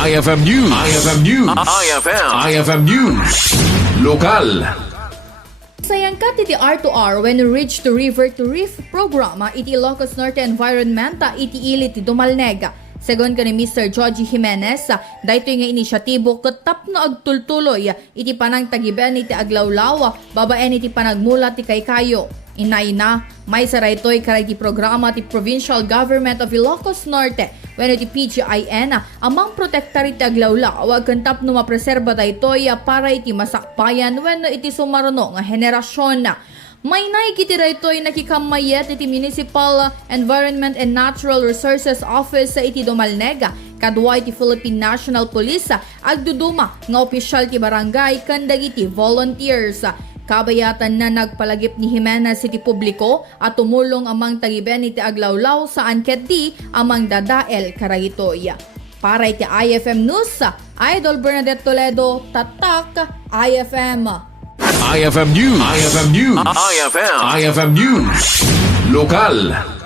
IFM News. IFM News. IFM News. Lokal. Naisayangkat iti R2R when reach to river to reef programa iti Ilocos Norte Environmenta iti ili ti Dumalneg. Segon ka ni Mr. Joji Jimenez, daytoy nga inisyatibo ket tapno agtultuloy iti panang tagiben iti aglawlaw, babaen iti panagmulat ti kaykayo. Inayna, may saraytoy karag ti programa ti Provincial Government of Ilocos Norte when iti PGIN amang protektar iti aglawlaw ken tapno mapreserba daytoy para iti masakbayan wenno iti sumaruno nga henerasyon. May naikitira ito'y nakikamayet iti Municipal Environment and Natural Resources Office sa iti Dumalneg, kadwa iti Philippine National Police, agduduma nga opisyal ti barangay kandag iti volunteers. Kabayatan na nagpalagip ni Jimenez iti publiko at tumulong amang tagiben iti aglawlaw saan ket di amang dadael karagitoy. Para iti IFM News, Idol Bernadette Toledo, Tatak, IFM. IFM News. IFM News. IFM News. Lokal.